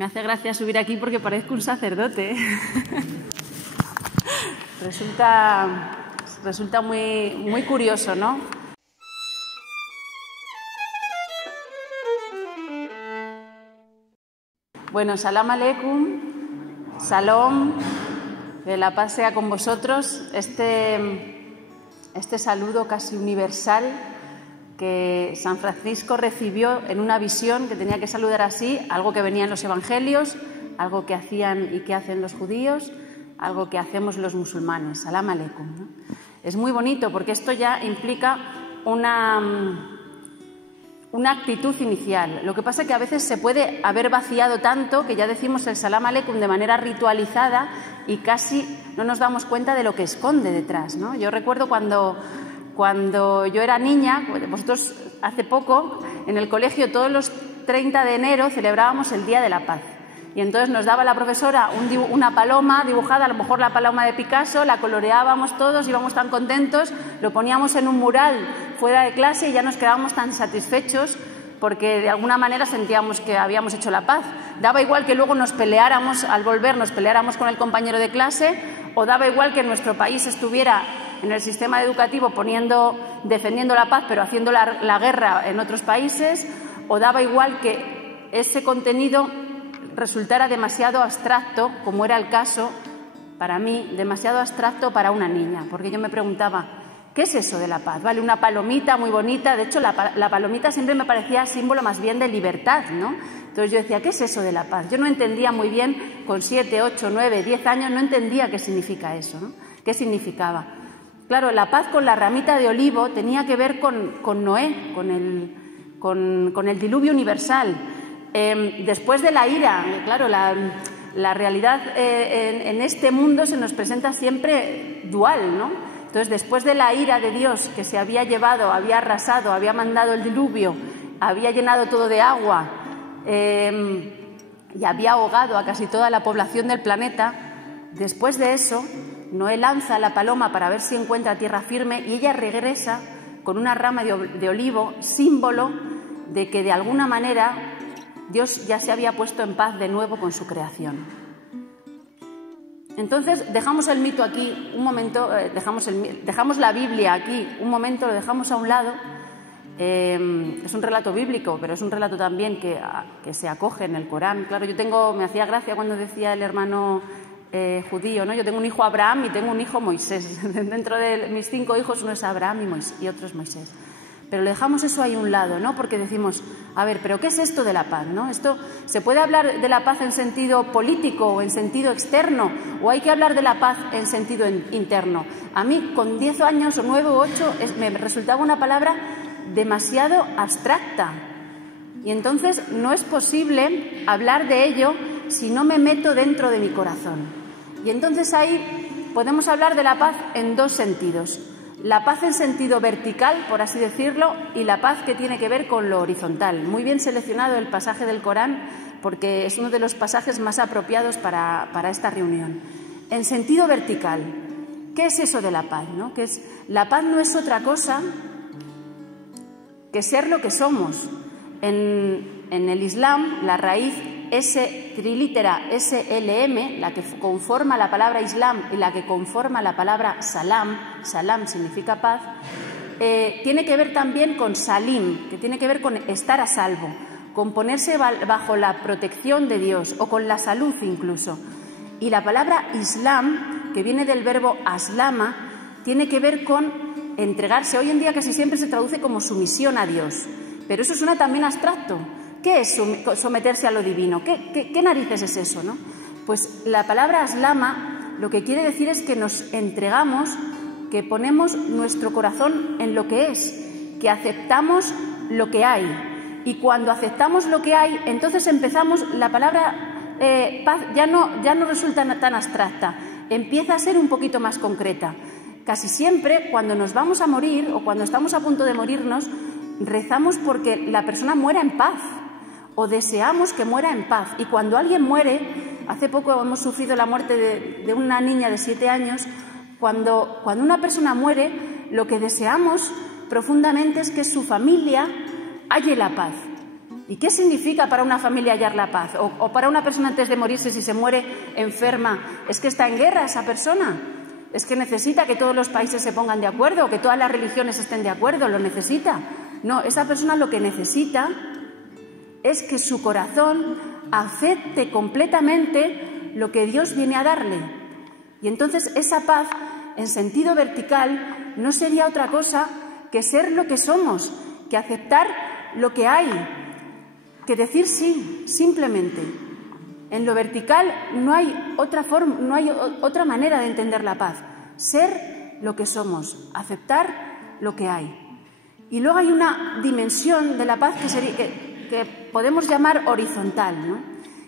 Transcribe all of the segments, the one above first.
Me hace gracia subir aquí porque parezco un sacerdote. Resulta muy curioso, ¿no? Bueno, salam aleikum, salom, que la paz sea con vosotros. Este saludo casi universal que San Francisco recibió en una visión, que tenía que saludar así, algo que venía en los evangelios, algo que hacían y que hacen los judíos, algo que hacemos los musulmanes, salam aleikum, ¿no? Es muy bonito porque esto ya implica una actitud inicial. Lo que pasa es que a veces se puede haber vaciado tanto que ya decimos el salam aleikum de manera ritualizada y casi no nos damos cuenta de lo que esconde detrás, ¿no? Yo recuerdo cuando yo era niña, vosotros hace poco, en el colegio todos los 30 de enero celebrábamos el Día de la Paz. Y entonces nos daba la profesora una paloma dibujada, a lo mejor la paloma de Picasso, la coloreábamos todos, íbamos tan contentos, lo poníamos en un mural fuera de clase y ya nos quedábamos tan satisfechos porque de alguna manera sentíamos que habíamos hecho la paz. Daba igual que luego nos peleáramos, al volver nos peleáramos con el compañero de clase, o daba igual que nuestro país estuviera en el sistema educativo defendiendo la paz pero haciendo la guerra en otros países, o daba igual que ese contenido resultara demasiado abstracto, como era el caso para mí, demasiado abstracto para una niña, porque yo me preguntaba, ¿qué es eso de la paz? Vale, una palomita muy bonita, de hecho la palomita siempre me parecía símbolo más bien de libertad, ¿no? Entonces yo decía, ¿qué es eso de la paz? Yo no entendía muy bien, con 7, 8, 9, 10 años, no entendía qué significa eso, ¿no? ¿Qué significaba? Claro, la paz con la ramita de olivo tenía que ver con Noé, con el diluvio universal. Después de la ira, claro, la realidad en este mundo se nos presenta siempre dual, ¿no? Entonces, después de la ira de Dios que se había llevado, había arrasado, había mandado el diluvio, había llenado todo de agua y había ahogado a casi toda la población del planeta, después de eso, Noé lanza la paloma para ver si encuentra tierra firme y ella regresa con una rama de olivo, símbolo de que de alguna manera Dios ya se había puesto en paz de nuevo con su creación. Entonces, dejamos el mito aquí un momento, dejamos la Biblia aquí un momento, lo dejamos a un lado. Es un relato bíblico, pero es un relato también que se acoge en el Corán. Claro, me hacía gracia cuando decía el hermano judío, ¿no? Yo tengo un hijo Abraham y tengo un hijo Moisés. Dentro de mis 5 hijos uno es Abraham y otro es Moisés. Pero le dejamos eso ahí a un lado, ¿no? Porque decimos, a ver, ¿pero qué es esto de la paz, no? ¿Se puede hablar de la paz en sentido político o en sentido externo? ¿O hay que hablar de la paz en sentido interno? A mí, con 10 años o 9 o 8, me resultaba una palabra demasiado abstracta. Y entonces no es posible hablar de ello si no me meto dentro de mi corazón. Y entonces ahí podemos hablar de la paz en 2 sentidos. La paz en sentido vertical, por así decirlo, y la paz que tiene que ver con lo horizontal. Muy bien seleccionado el pasaje del Corán porque es uno de los pasajes más apropiados para esta reunión. En sentido vertical, ¿qué es eso de la paz, no? La paz no es otra cosa que ser lo que somos. En el Islam, la raíz trilítera SLM, la que conforma la palabra Islam y la que conforma la palabra Salam, Salam significa paz, tiene que ver también con Salim, que tiene que ver con estar a salvo, con ponerse bajo la protección de Dios o con la salud incluso. Y la palabra Islam, que viene del verbo aslama, tiene que ver con entregarse. Hoy en día casi siempre se traduce como sumisión a Dios, pero eso suena también abstracto. ¿Qué es someterse a lo divino? ¿Qué narices es eso, no? Pues la palabra aslama lo que quiere decir es que nos entregamos, que ponemos nuestro corazón en lo que es, que aceptamos lo que hay. Y cuando aceptamos lo que hay, entonces empezamos, la palabra paz ya no resulta tan abstracta, empieza a ser un poquito más concreta. Casi siempre, cuando nos vamos a morir o cuando estamos a punto de morirnos, rezamos porque la persona muera en paz o deseamos que muera en paz. Y cuando alguien muere, hace poco hemos sufrido la muerte de una niña de 7 años, cuando una persona muere, lo que deseamos profundamente es que su familia halle la paz. ¿Y qué significa para una familia hallar la paz? O para una persona antes de morirse, si se muere enferma, ¿es que está en guerra esa persona? ¿Es que necesita que todos los países se pongan de acuerdo, que todas las religiones estén de acuerdo? ¿Lo necesita? No, esa persona lo que necesita es que su corazón acepte completamente lo que Dios viene a darle. Y entonces esa paz, en sentido vertical, no sería otra cosa que ser lo que somos, que aceptar lo que hay, que decir sí, simplemente. En lo vertical no hay otra forma, no hay otra manera de entender la paz. Ser lo que somos, aceptar lo que hay. Y luego hay una dimensión de la paz que podemos llamar horizontal, ¿no?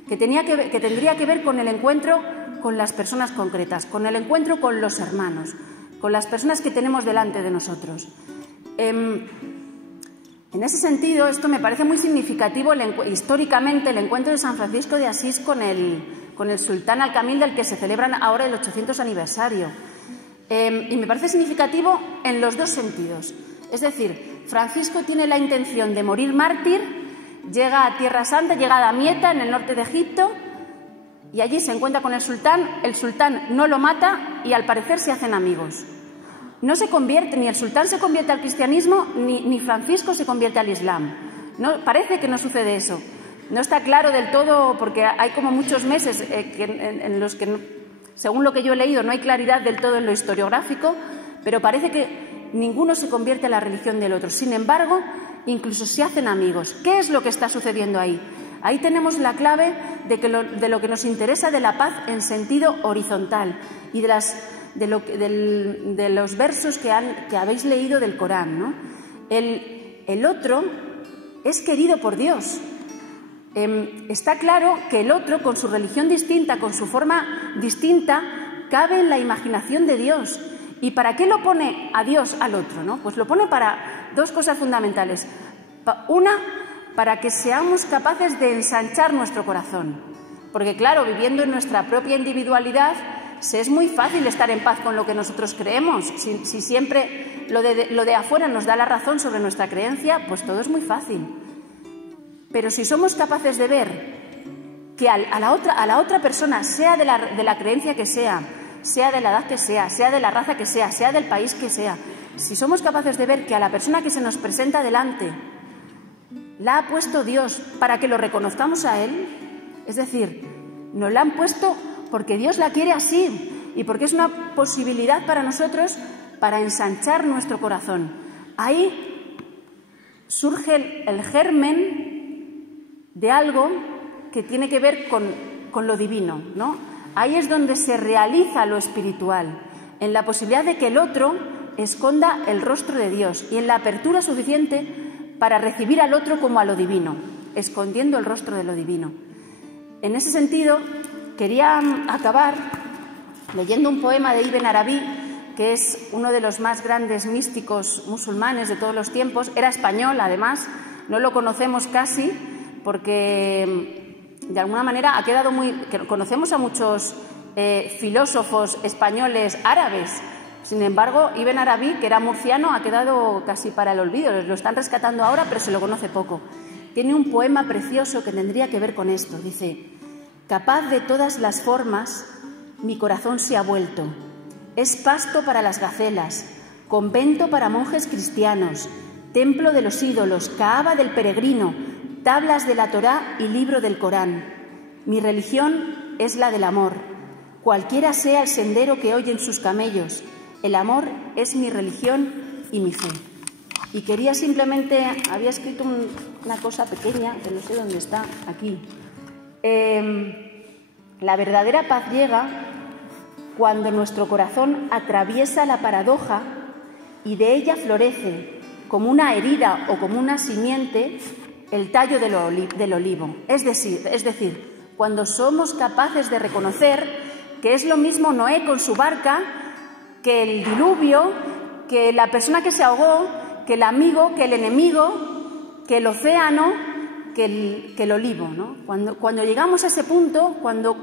que tendría que ver con el encuentro con las personas concretas, con el encuentro con los hermanos, con las personas que tenemos delante de nosotros. En ese sentido, esto me parece muy significativo históricamente el encuentro de San Francisco de Asís con el sultán Al-Kamil, del que se celebran ahora el 800 aniversario. Y me parece significativo en los dos sentidos. Es decir, Francisco tiene la intención de morir mártir, llega a Tierra Santa, llega a Damieta, en el norte de Egipto, y allí se encuentra con el sultán no lo mata y al parecer se hacen amigos. No se convierte, ni el sultán se convierte al cristianismo, ni Francisco se convierte al islam. No, parece que no sucede eso. No está claro del todo, porque hay como muchos meses en los que, según lo que yo he leído, no hay claridad del todo en lo historiográfico, pero parece que ninguno se convierte a la religión del otro. Sin embargo, incluso se hacen amigos. ¿Qué es lo que está sucediendo ahí? Ahí tenemos la clave de lo que nos interesa de la paz en sentido horizontal y de los versos que habéis leído del Corán, ¿no? El otro es querido por Dios. Está claro que el otro, con su religión distinta, con su forma distinta, cabe en la imaginación de Dios. ¿Y para qué lo pone a Dios al otro, no? Pues lo pone para dos cosas fundamentales. Una, para que seamos capaces de ensanchar nuestro corazón. Porque claro, viviendo en nuestra propia individualidad, es muy fácil estar en paz con lo que nosotros creemos. Si siempre lo de afuera nos da la razón sobre nuestra creencia, pues todo es muy fácil. Pero si somos capaces de ver que a la otra persona, sea de la creencia que sea de la edad que sea de la raza que sea del país que sea, si somos capaces de ver que a la persona que se nos presenta delante la ha puesto Dios para que lo reconozcamos a Él, es decir, nos la han puesto porque Dios la quiere así y porque es una posibilidad para nosotros para ensanchar nuestro corazón. Ahí surge el germen de algo que tiene que ver con lo divino, ¿no? Ahí es donde se realiza lo espiritual, en la posibilidad de que el otro esconda el rostro de Dios y en la apertura suficiente para recibir al otro como a lo divino, escondiendo el rostro de lo divino. En ese sentido, quería acabar leyendo un poema de Ibn Arabi, que es uno de los más grandes místicos musulmanes de todos los tiempos. Era español, además, no lo conocemos casi, porque de alguna manera ha quedado conocemos a muchos filósofos españoles árabes. Sin embargo, Ibn Arabi, que era murciano, ha quedado casi para el olvido. Lo están rescatando ahora, pero se lo conoce poco. Tiene un poema precioso que tendría que ver con esto. Dice: capaz de todas las formas, mi corazón se ha vuelto. Es pasto para las gacelas, convento para monjes cristianos, templo de los ídolos, caaba del peregrino, tablas de la Torá y libro del Corán. Mi religión es la del amor, cualquiera sea el sendero que oyen sus camellos. El amor es mi religión y mi fe. Y quería simplemente, había escrito una cosa pequeña, que no sé dónde está, aquí. La verdadera paz llega cuando nuestro corazón atraviesa la paradoja y de ella florece, como una herida o como una simiente, el tallo del olivo. Es decir, cuando somos capaces de reconocer que es lo mismo Noé con su barca, que el diluvio, que la persona que se ahogó, que el amigo, que el enemigo, que el océano, que el olivo, ¿no? Cuando llegamos a ese punto, cuando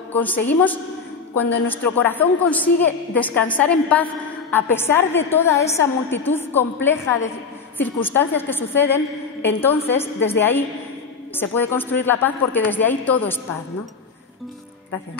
nuestro corazón consigue descansar en paz a pesar de toda esa multitud compleja de circunstancias que suceden, entonces desde ahí se puede construir la paz porque desde ahí todo es paz, ¿no? Gracias.